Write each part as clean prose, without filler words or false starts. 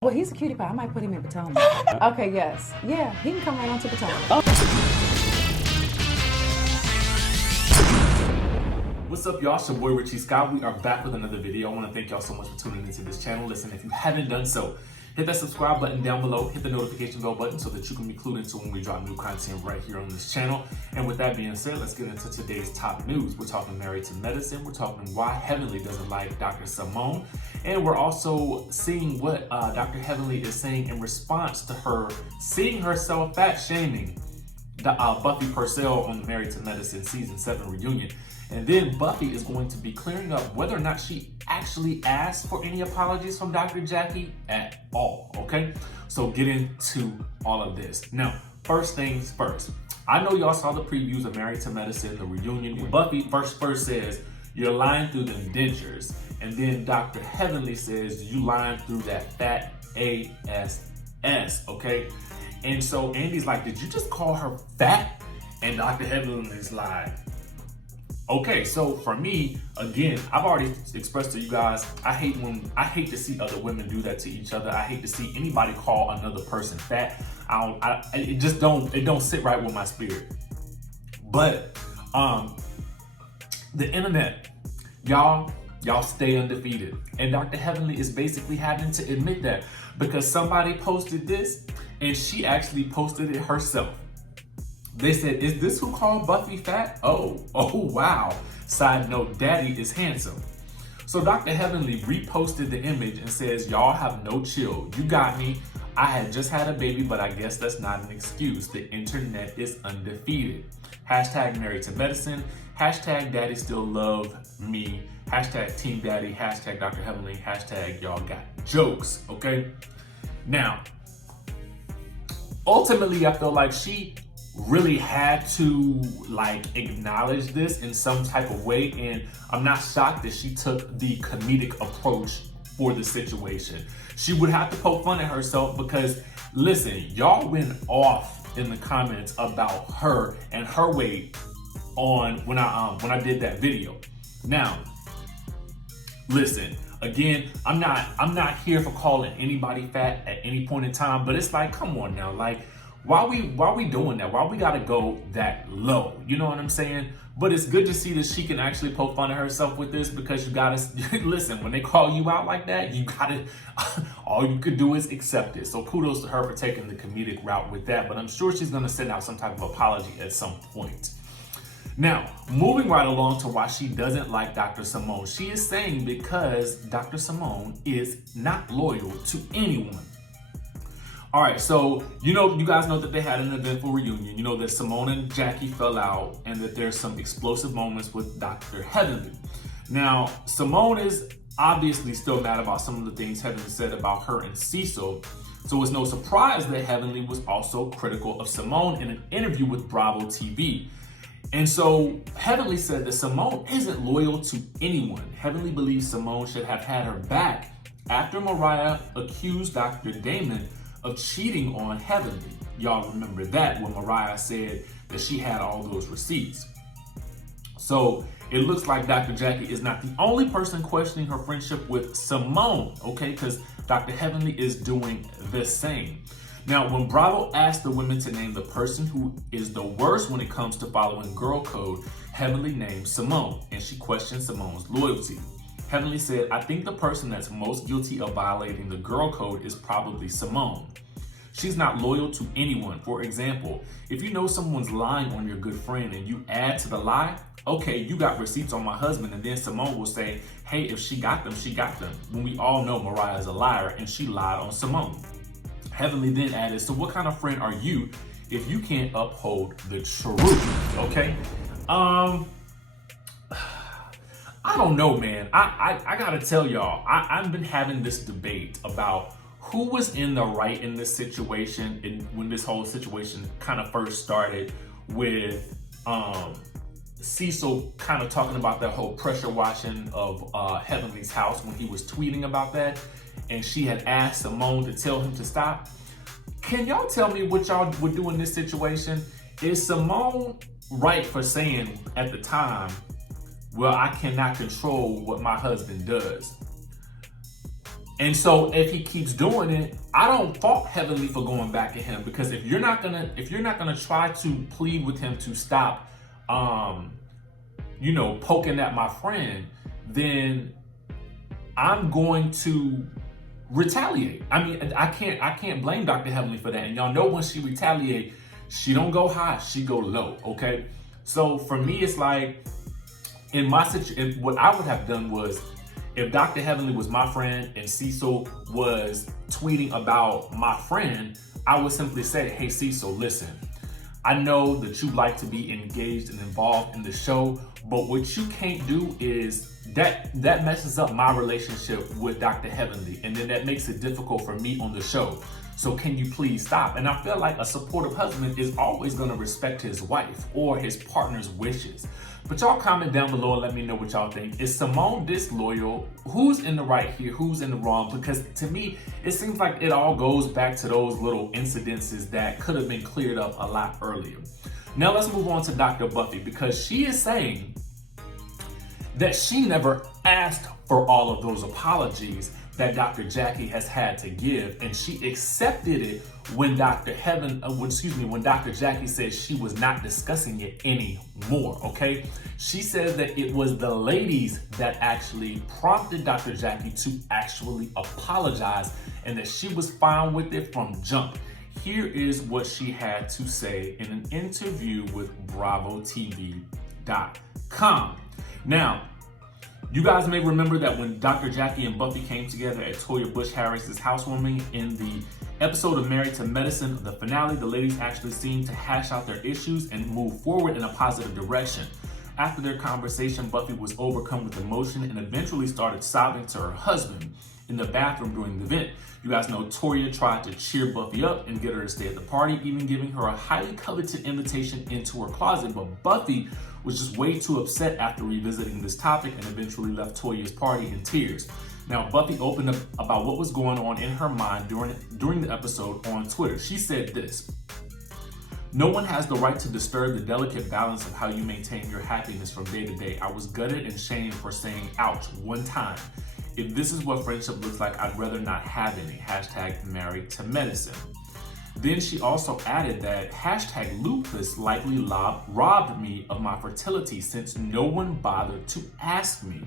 Well, he's a cutie pie. I might put him in Potomac. Okay, yes. Yeah, he can come right on to Potomac. What's up, y'all? It's your boy Richie Scott. We are back with another video. I want to thank y'all so much for tuning into this channel. Listen, if you haven't done so, hit that subscribe button down below, hit the notification bell button so that you can be clued into when we drop new content right here on this channel. And with that being said, let's get into today's top news. We're talking Married to Medicine. We're talking why Heavenly doesn't like Dr. Simone. And we're also seeing what Dr. Heavenly is saying in response to her seeing herself fat shaming Buffie Purcell on the Married to Medicine season 7 reunion. And then Buffie is going to be clearing up whether or not she actually asked for any apologies from Dr. Jackie at all, okay? So get into all of this. Now, first things first. I know y'all saw the previews of Married to Medicine, the reunion. Buffie first says, "You're lying through the dentures." And then Dr. Heavenly says, "You lying through that fat ass," okay? And so Andy's like, "Did you just call her fat?" And Dr. Heavenly's like, okay, so for me, again, I've already expressed to you guys, I hate to see other women do that to each other. I hate to see anybody call another person fat. It don't sit right with my spirit. But the internet, y'all stay undefeated. And Dr. Heavenly is basically having to admit that because somebody posted this and she actually posted it herself. They said, "Is this who called Buffy fat? Oh, wow. Side note, daddy is handsome." So Dr. Heavenly reposted the image and says, "Y'all have no chill. You got me. I had just had a baby, but I guess that's not an excuse. The internet is undefeated. Hashtag Married to Medicine. Hashtag daddy still love me. Hashtag team daddy. Hashtag Dr. Heavenly. Hashtag y'all got jokes," okay? Now, ultimately, I feel like she really had to acknowledge this in some type of way, and I'm not shocked that she took the comedic approach for the situation. She would have to poke fun at herself because, listen, y'all went off in the comments about her and her weight on when I did that video. Now, listen, again, I'm not here for calling anybody fat at any point in time, but it's like, come on now, why we doing that? Why we gotta go that low? You know what I'm saying? But it's good to see that she can actually poke fun at herself with this because you gotta, listen, when they call you out like that, you gotta, all you could do is accept it. So kudos to her for taking the comedic route with that, but I'm sure she's gonna send out some type of apology at some point. Now, moving right along to why she doesn't like Dr. Simone. She is saying because Dr. Simone is not loyal to anyone. All right, so you guys know that they had an eventful reunion. You know that Simone and Jackie fell out and that there's some explosive moments with Dr. Heavenly. Now, Simone is obviously still mad about some of the things Heavenly said about her and Cecil. So it's no surprise that Heavenly was also critical of Simone in an interview with Bravo TV. And so Heavenly said that Simone isn't loyal to anyone. Heavenly believes Simone should have had her back after Mariah accused Dr. Damon of cheating on Heavenly. Y'all remember that when Mariah said that she had all those receipts. So it looks like Dr. Jackie is not the only person questioning her friendship with Simone, okay? Because Dr. Heavenly is doing the same. Now, when Bravo asked the women to name the person who is the worst when it comes to following girl code, Heavenly named Simone, and she questioned Simone's loyalty. Heavenly said, "I think the person that's most guilty of violating the girl code is probably Simone. She's not loyal to anyone. For example, if you know someone's lying on your good friend and you add to the lie, okay, you got receipts on my husband," and then Simone will say, "Hey, if she got them, she got them." When we all know Mariah is a liar and she lied on Simone. Heavenly then added, "So what kind of friend are you if you can't uphold the truth?" Okay? I don't know, man. I gotta tell y'all, I've been having this debate about who was in the right in this situation and when this whole situation kind of first started with Cecil kind of talking about that whole pressure washing of Heavenly's house when he was tweeting about that, and she had asked Simone to tell him to stop. Can y'all tell me what y'all would do in this situation? Is Simone right for saying at the time, "Well, I cannot control what my husband does"? And so if he keeps doing it, I don't fault Heavenly for going back at him, because if you're not gonna try to plead with him to stop, poking at my friend, then I'm going to retaliate. I mean, I can't blame Dr. Heavenly for that. And y'all know when she retaliate, she don't go high, she go low. Okay, so for me, it's like in my situation, what I would have done was, if Dr. Heavenly was my friend and Cecil was tweeting about my friend, I would simply say, hey, Cecil, listen, I know that you like to be engaged and involved in the show, but what you can't do is that messes up my relationship with Dr. Heavenly, and then that makes it difficult for me on the show. So can you please stop? And I feel like a supportive husband is always going to respect his wife or his partner's wishes. But y'all comment down below and let me know what y'all think. Is Simone disloyal? Who's in the right here? Who's in the wrong? Because to me, it seems like it all goes back to those little incidences that could have been cleared up a lot earlier. Now let's move on to Dr. Buffy, because she is saying that she never asked for all of those apologies that Dr. Jackie has had to give, and she accepted it when Dr. Jackie said she was not discussing it anymore, okay? She says that it was the ladies that actually prompted Dr. Jackie to actually apologize, and that she was fine with it from jump. Here is what she had to say in an interview with BravoTV.com. Now, you guys may remember that when Dr. Jackie and Buffy came together at Toya Bush Harris's housewarming in the episode of Married to Medicine, the finale, the ladies actually seemed to hash out their issues and move forward in a positive direction. After their conversation, Buffy was overcome with emotion and eventually started sobbing to her husband in the bathroom during the event. You guys know Toya tried to cheer Buffy up and get her to stay at the party, even giving her a highly coveted invitation into her closet, but Buffy was just way too upset after revisiting this topic and eventually left Toya's party in tears. Now, Buffy opened up about what was going on in her mind during the episode on Twitter. She said this: "No one has the right to disturb the delicate balance of how you maintain your happiness from day to day. I was gutted and shamed for saying ouch one time. If this is what friendship looks like, I'd rather not have any. Hashtag married to medicine." Then she also added that hashtag lupus likely robbed me of my fertility since no one bothered to ask me.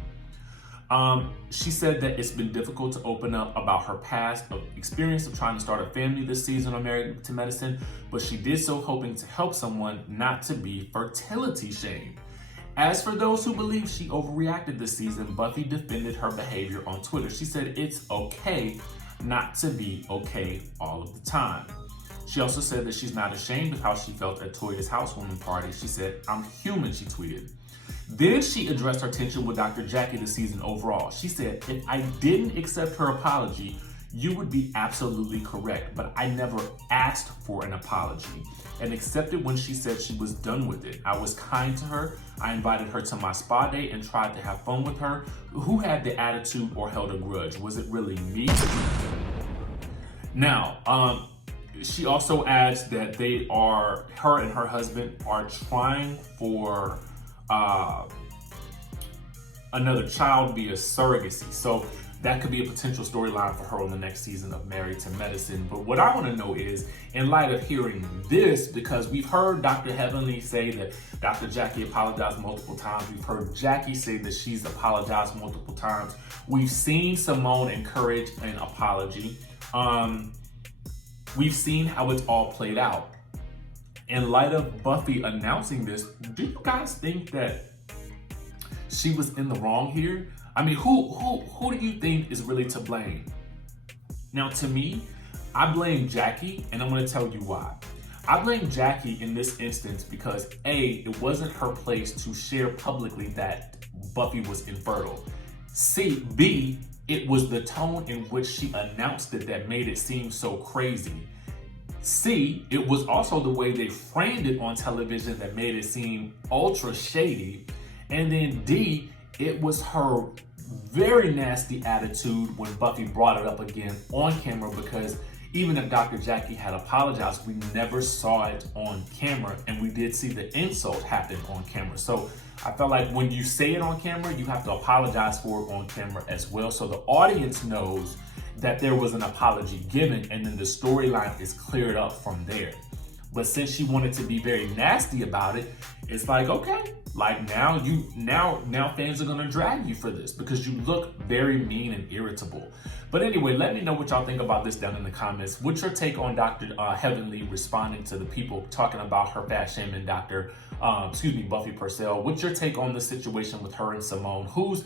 She said that it's been difficult to open up about her past experience of trying to start a family this season on Married to Medicine, but she did so hoping to help someone not to be fertility shamed. As for those who believe she overreacted this season, Buffy defended her behavior on Twitter. She said it's okay not to be okay all of the time. She also said that she's not ashamed of how she felt at Toya's housewarming party. She said, "I'm human," she tweeted. Then she addressed her tension with Dr. Jackie this season overall. She said, "If I didn't accept her apology, you would be absolutely correct, but I never asked for an apology and accepted when she said she was done with it. I was kind to her. I invited her to my spa day and tried to have fun with her. Who had the attitude or held a grudge? Was it really me?" Now, she also adds that her and her husband are trying for another child via surrogacy. So that could be a potential storyline for her on the next season of Married to Medicine. But what I want to know is, in light of hearing this, because we've heard Dr. Heavenly say that Dr. Jackie apologized multiple times. We've heard Jackie say that she's apologized multiple times. We've seen Simone encourage an apology. We've seen how it's all played out. In light of Buffy announcing this, do you guys think that she was in the wrong here? I mean, who do you think is really to blame? Now, to me, I blame Jackie, and I'm going to tell you why. I blame Jackie in this instance because A, it wasn't her place to share publicly that Buffy was infertile. B, it was the tone in which she announced it that made it seem so crazy. C, it was also the way they framed it on television that made it seem ultra shady. And then D, it was her very nasty attitude when Buffy brought it up again on camera, because even if Dr. Jackie had apologized, we never saw it on camera, and we did see the insult happen on camera. So I felt like when you say it on camera, you have to apologize for it on camera as well, so the audience knows that there was an apology given, and then the storyline is cleared up from there. But since she wanted to be very nasty about it, it's like, okay, like now fans are gonna drag you for this because you look very mean and irritable. But anyway, let me know what y'all think about this down in the comments. What's your take on Dr. Heavenly responding to the people talking about her fat shaming Buffie Purcell? What's your take on the situation with her and Simone? Whose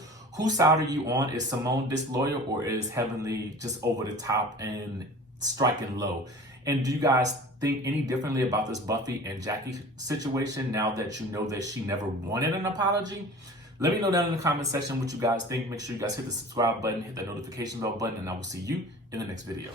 side are you on? Is Simone disloyal, or is Heavenly just over the top and striking low? And do you guys think any differently about this Buffie and Jackie situation now that you know that she never wanted an apology? Let me know down in the comment section what you guys think. Make sure you guys hit the subscribe button, hit that notification bell button, and I will see you in the next video.